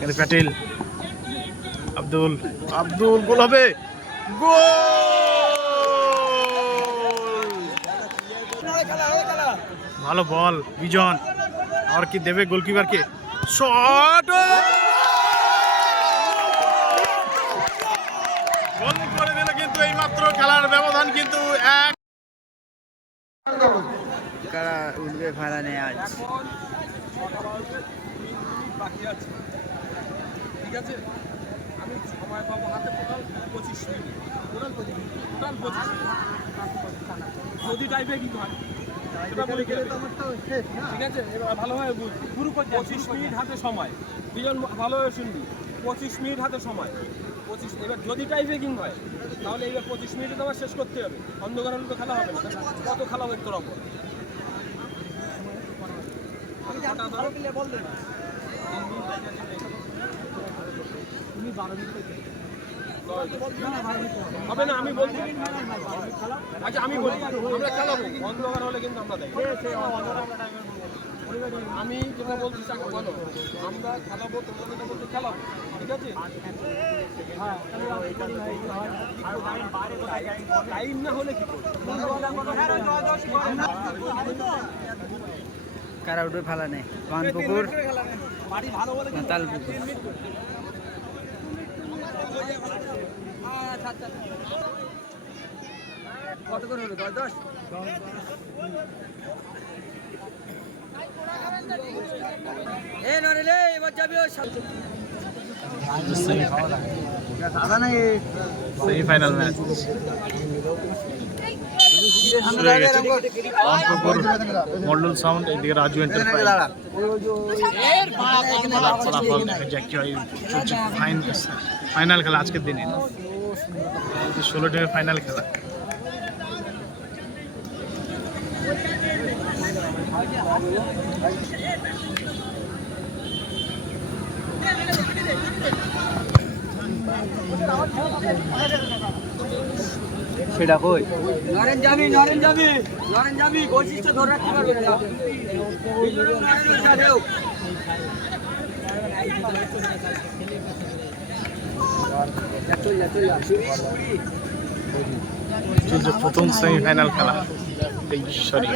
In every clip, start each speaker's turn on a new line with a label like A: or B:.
A: এখানে প্যাটেল। আব্দুল। আব্দুল গোল হবে। ভালো বল বিজন। আর কি দেবে গোলকিপারকে? শট গোল করে দিল কিন্তু এই মাত্র খেলার ব্যবধান কিন্তু এক
B: কারা উঠবে ভাড়া নেই আজ
C: ঠিক আছে আমি সময় পাবো হাতে টোটাল পঁচিশ মিনিট টোটাল পঁচিশ মিনিট মিনিট যদি টাইপে কি? হয় ঠিক আছে? এবার ভালোভাবে বুঝ। পুরো পঁচিশ মিনিট হাতে সময়। দুজন ভালোভাবে শুনবি। পঁচিশ মিনিট হাতে সময়। পঁচিশ এবার যদি টাই ব্রেকিং হয় তাহলে এবার পঁচিশ মিনিটে তোমার শেষ করতে হবে। অন্ধকার হলে তো খেলা হবে না। কত খেলা হবে তোর ওপর? কটা ধরো? হবে না আমি বলছি। আচ্ছা আমি বলি আমরা খেলাবো। অন্ধকার হলে কিন্তু আমরা আমি যেটা বলছি তাকে বলো। আমরা খেলাবো তোমরা যেটা বলছো খেলাবো। ঠিক আছে? টাইম না হলে কি?
B: কারা উঠবে? ভাড়া নেই। পানপুকুর তাল পুকুর কত করে হলো? দশ দশ? এ নরে এবার যাবি ওই
A: সেমিফাইনাল ম্যাচ মন্ডল সাউন্ড এদিকে রাজু এন্টারপ্রাইজ ফলাফল ফাইনাল খেলা আজকের দিনে। ষোলো টিমের ফাইনাল খেলা।
B: সেটা কই? নরেন যাবি নরেন যাবি নরেন যাবি বৈশিষ্ট্য ধরে রাখতে পারবে না। নরেন
A: প্রথম সেমিফাইনাল খেলা, এই সরি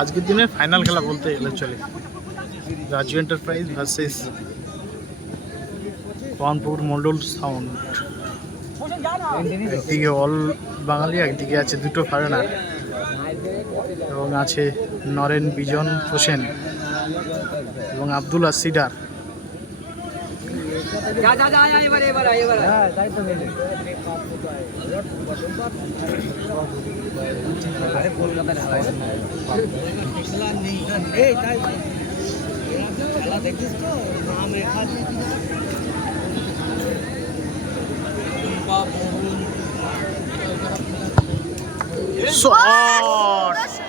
A: আজকের দিনে ফাইনাল খেলা বলতে গেলে চলে। Raju enterprise versus Panpur Mondal sound একদিকে অল বাঙালি, একদিকে আছে দুটো ফরেনার এবং আছে নরেন বিজন হোসেন এবং আব্দুল সিডার।
B: যা যা যা যা, এবারে এবারে এবারে আরে কলকাতার হাওয়া এই তাই খেলা দেখছিস তো নাম রেখা
A: শট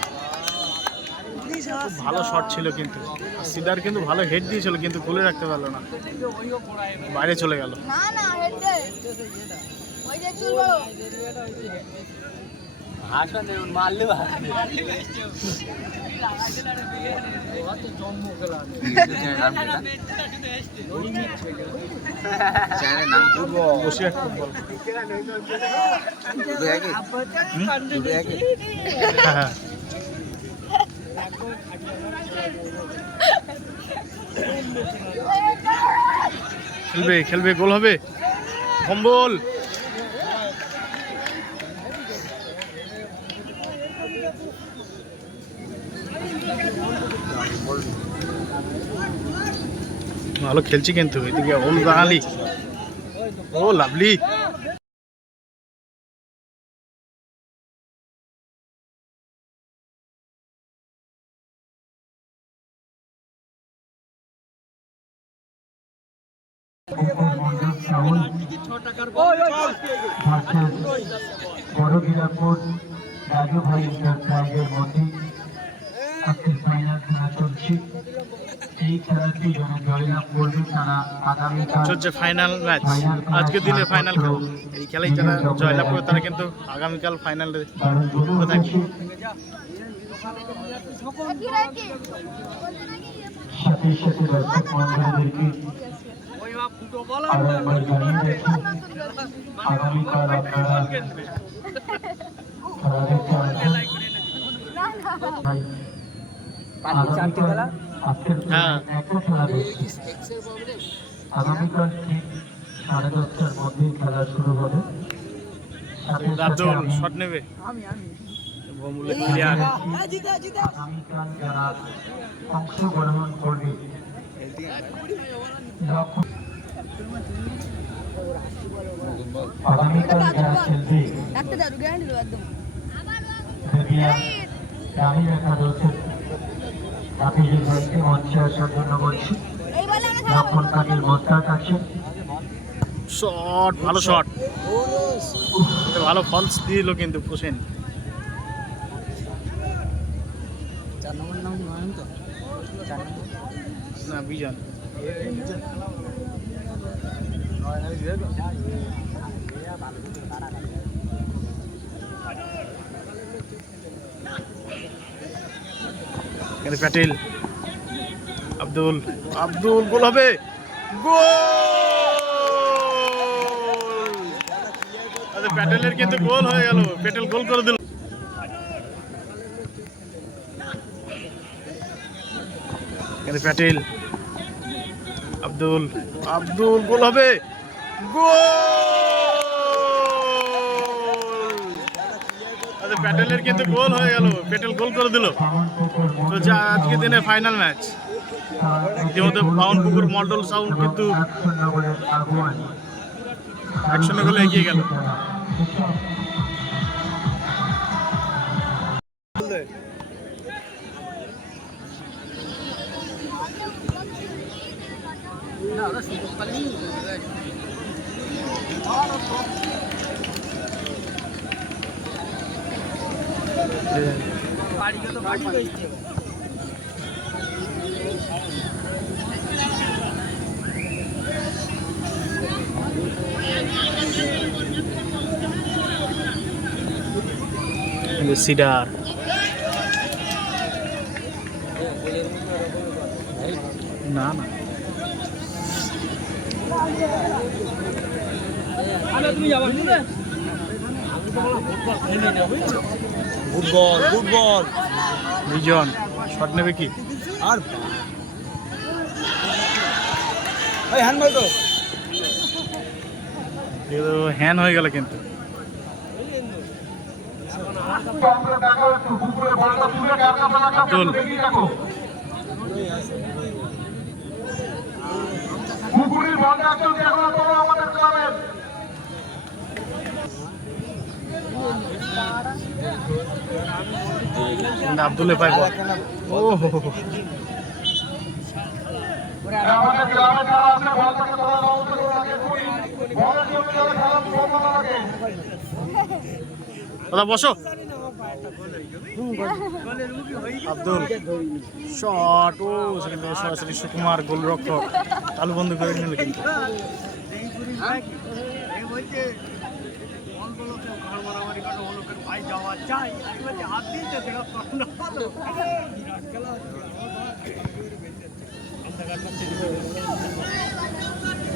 A: ভালো শট ছিল কিন্তু। সিডার কিন্তু ভালো হেড দিয়েছিল কিন্তু খুলে রাখতে পারল না। বাইরে চলে গেল। ফুটবল খেলবে খেলবে গোল হবে। কম্বল। ভালো খেলছি কিন্তু এদিকে ওল বাঙালি ও লাভলি।
D: রাজু ভাই এন্টারপ্রাইজের মধ্যে আজকে ফাইনাল খেলা চলছে। এই খেলাটি যারা জয়লাভ করবে তারা আগামীকাল
A: চলছে ফাইনাল ম্যাচ আজকের দিনের ফাইনাল খেলা। এই খেলায় যারা জয়লাভ করে তারা কিন্তু আগামীকাল ফাইনালে থাকবে
D: সাথে সাথে দর্শক মন্ডলীদেরকে
C: দুটো বল
D: আরও একবার জানিয়ে রেখে আগামীকাল আপনারা খেলা দেখতে আসবেন। আগামীকাল আজকের
A: হ্যাঁ।
D: একটা খেলা আগামীকাল ঠিক সাড়ে দশটার মধ্যে খেলা শুরু হবে।
A: শট নেবে?
D: আগামীকাল যারা অংশগ্রহণ করবে আগামীকাল যারা খেলবে
E: একটা দাও গ্যারান্টি দেবো একদম।
D: দেবিয়া গ্রামীণ একাদশের হাফিজুল ভাইকে মঞ্চে আসার জন্য বলছি।
E: এই বলে আমরা
D: লক্ষণ কাজের মোস্তাক আছে
A: শট ভালো শট। ভালো ফলস দিল কিন্তু হোসেন। না বিজন। প্যাটেল আব্দুল। আব্দুল গোল হবে। গোল! আচ্ছা প্যাটেলের কিন্তু গোল হয়ে গেল। প্যাটেল গোল করে দিল। প্যাটেল আব্দুল। আব্দুল গোল হবে। গোল! আচ্ছা প্যাটেলের কিন্তু গোল হয়ে গেল। প্যাটেল গোল করে দিল। তো আজকে দিনে ফাইনাল ম্যাচ ইতিমধ্যে বাউন পুকুর মন্ডল সাউন্ড কিন্তু একসঙ্গে গোলে এগিয়ে গেল। সিডার। না না।
C: Football football.
A: বিজন শট নেবে কি?
C: আর এই হ্যান্ডবল
A: আব্দুল কিন্তু আব্দুলে পাইব ও হো হো হো। দাদা বসো। আব্দুল শট। ও সেখান থেকে সরাসরি সুকুমার গোলরক্ষক। তালু বন্ধ করে নিল কিন্তু।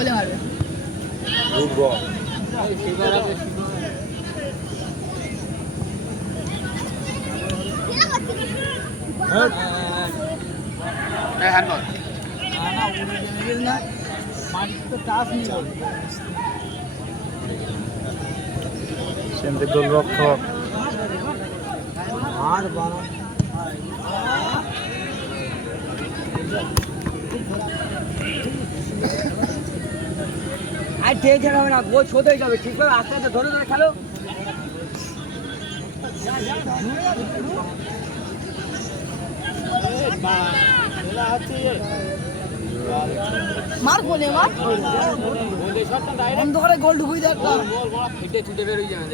C: বলে
E: মারবে
B: না না
A: সেন্দি গোলরক্ষক।
B: আর টেনশন হবে না গোল শোধ হয়ে যাবে ঠিক করে আস্তে আস্তে ধরে ধরে খেলো।
E: মার কোনে মার। বন্ধ করে গোল ঢুকুই দেখ
B: ফিটে ছুটে বেরোই যাবে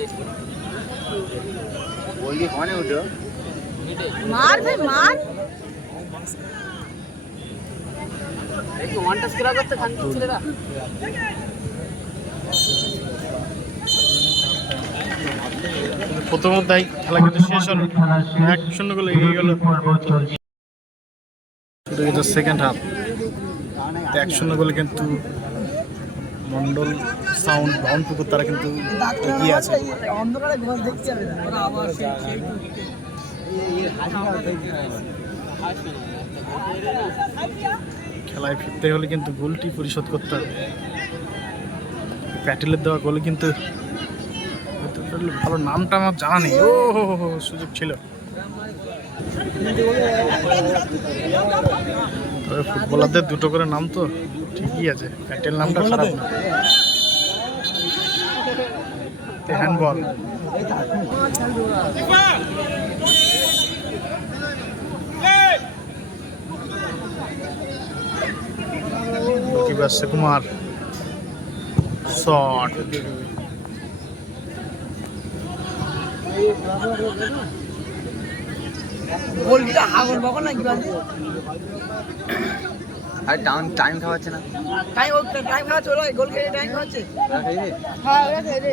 B: গোল দিয়ে কনে উঠো
E: মার। ভাই মার
B: ওয়ান টাচ করা করতে খান ছেলেরা।
A: প্রথম অধ্যায় খেলা কিন্তু শেষ হলো। এক শূন্য গোলে এগিয়ে গেল। গেছে সেকেন্ড হাফ এক শূন্য গোলে কিন্তু মন্ডল সাউন্ড বাউন্ড পুকুর তারা কিন্তু এগিয়ে আছে। খেলায় ফিরতে হলে কিন্তু গোলটি পরিশোধ করতে হবে। প্যাটেলের দেওয়া গোলে কিন্তু ভালো নামটা আমার জানা নেই। ও সুযোগ ছিল। তবে ফুটবলারদের দুটো করে নাম তো ঠিকই আছে। প্যাটেল নামটা খারাপ না।
B: Handball Kumar shot. আর টাইম টাইম খাওয়াচ্ছে না। টাইম টাইম খাওয়াচ্ছে ওরা গোল খেয়ে টাইম খাওয়াচ্ছে।
E: হ্যাঁ ওরা খেলে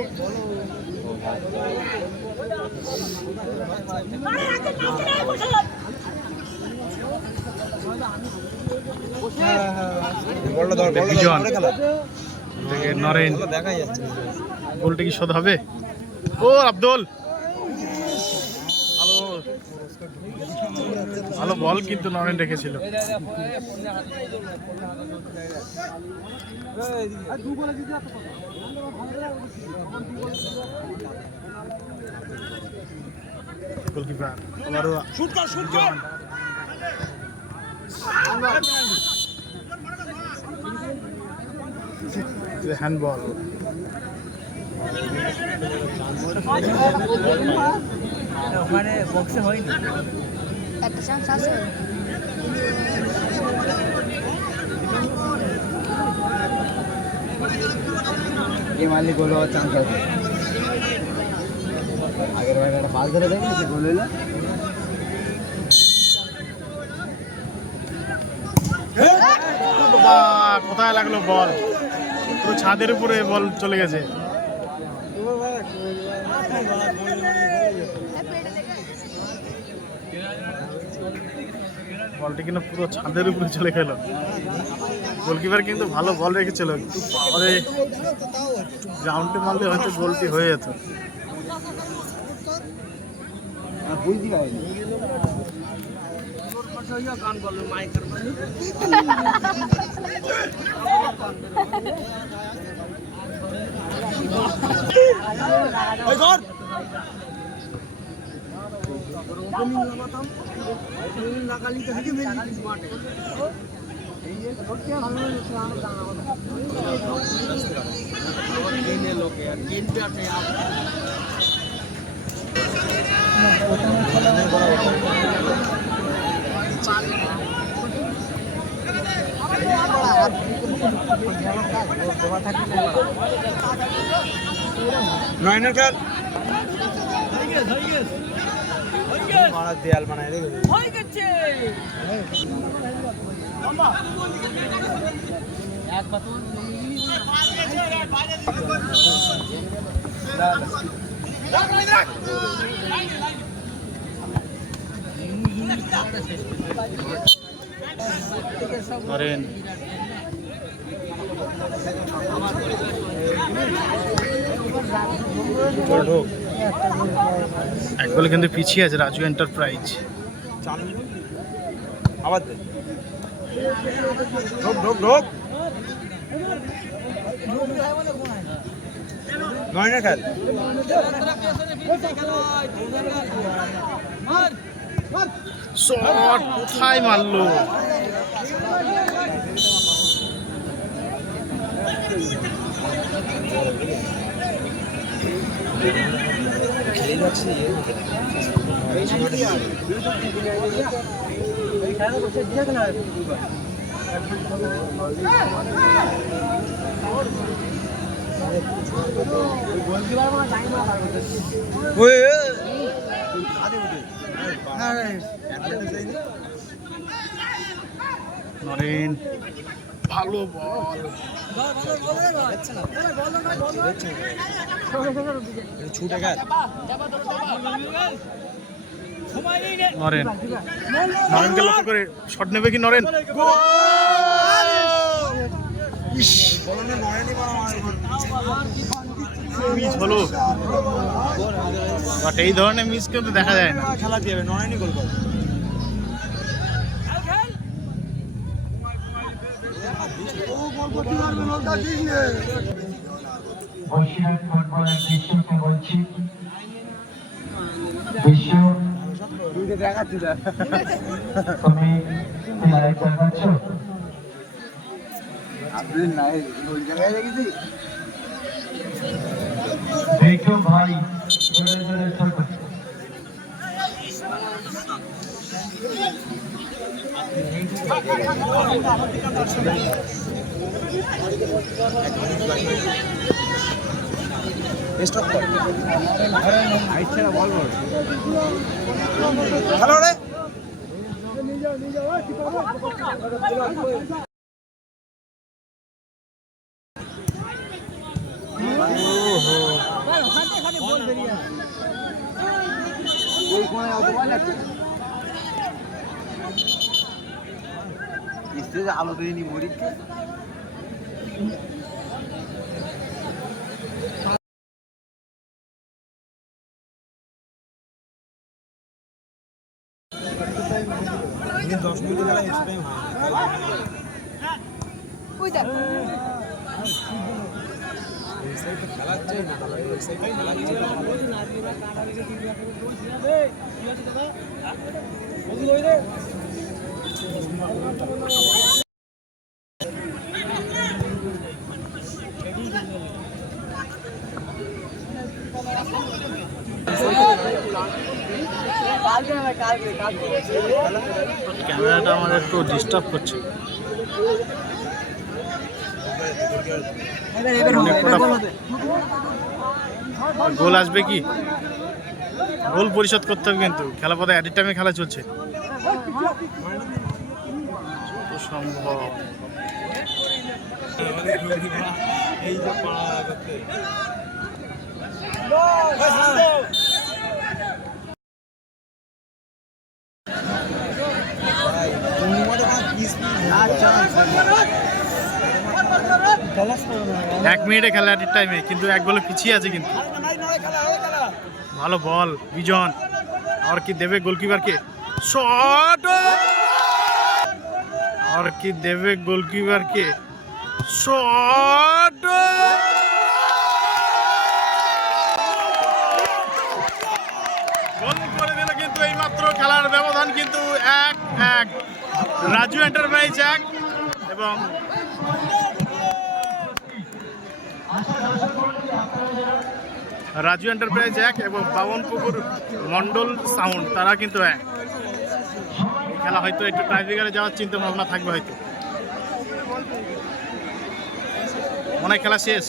A: বিজন। থেকে নরেন। গোলটা কি শোধ হবে? ও আব্দুল! ভালো। ভালো বল কিন্তু নরেন রেখেছিল। গোলকিপার। আবারও
C: শুট কর শুট কর!
A: হ্যান্ডবল
B: ওখানে বক্সে হয়নি?
E: একটা চান্স আছে।
B: যে মারলি গোল চান্স আছে? আগের বার একটা পাস ধরে দেখলি যে গোল হলো?
A: কোথায় লাগল বল ছাদের উপরে বল চলে গেছে। বলটি কিন্তু পুরো ছাদের উপরে চলে গেল। গোলকিপার কিন্তু ভালো বল রেখেছিল পাওয়ারে গ্রাউন্ডে মারলে হয়তো গোলটি হয়ে যেত।
B: বুঝতে পারিনি
C: এই ধর নয়নের খেল। দেয়াল বানায় রেখে
B: হয়ে
A: ধরেন। এক বলে কিন্তু পিছিয়ে আছে রাজু এন্টারপ্রাইজ
C: আবার ঢোক ঢোক ঢোক।
B: খেল
A: শট কোথায় মারলো নরেন। ভালো বল।
B: ছুটে গেল।
A: নরেন। নরেনকে লক্ষ্য করে শট নেবে কি নরেন? হলো বাট এই ধরনের মিস কিন্তু দেখা যায় না।
B: খেলা দিয়ে নয়নি গোল করবে।
D: বৈশাখ ফুটবলের বিশ্বকে বলছি বিশ্ব তুমি লাইভ দেখাচ্ছ
B: আপনি নাই ওই জায়গায় দেখেছি
D: দেখো ভাই
B: হ্যালো রে আছে স্টেজে আলো দিয়ে নি মরিচ্ছে দশ মিনিট খেলা এক্সট্রা টাইম
E: ওই দেখ।
A: ক্যামেরাটা আমাদের একটু ডিস্টার্ব করছে অনেক কটা গোল আসবে কি? গোল পরিশোধ করতে হবে কিন্তু। খেলা পথে অ্যাডিট টাইমে খেলা চলছে। সম্ভব।
B: এই যে
A: এক মিনিটে খেলা অ্যাডিট টাইমে কিন্তু এক গোলে পিছিয়ে আছে কিন্তু। ভালো বল, বিজন। আর কি দেবে গোলকিপারকে শট আর কি দেবে গোলকিপারকে শট গোল করে দিল কিন্তু এইমাত্র খেলার ব্যবধান কিন্তু এক এক। রাজু এন্টারপ্রাইজ এক এবং রাজু এন্টারপ্রাইজ এক এবং বাবনপুকুর মন্ডল সাউন্ড, তারা কিন্তু এক। খেলা হয়তো একটু টাইব্রেকারে যাওয়ার চিন্তা ভাবনা থাকবে হয়তো। অনেক খেলা শেষ।